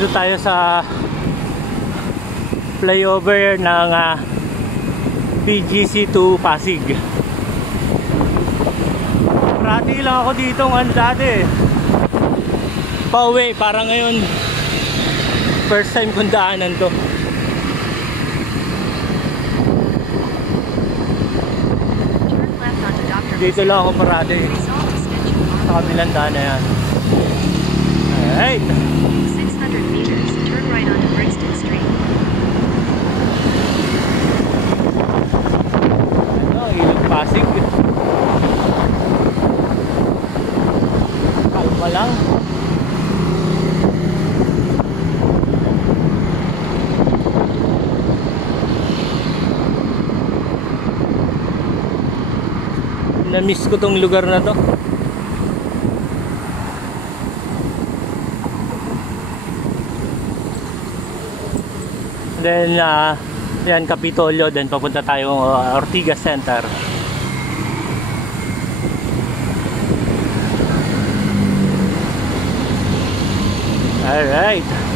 Dito tayo sa flyover ng BGC to Pasig. Parati lang ako dito ng dati. Pauwi, para ngayon first time kong daanan to. Dito lang ako parati sa kabilang daan na yan. Alright, 600 meters, turn right onto Brixton Street. ano, Ilog Pasig. Kalma lang. Na-miss ko tong lugar na to. Then yan Kapitolyo, then papunta tayong Ortigas Center. Alright.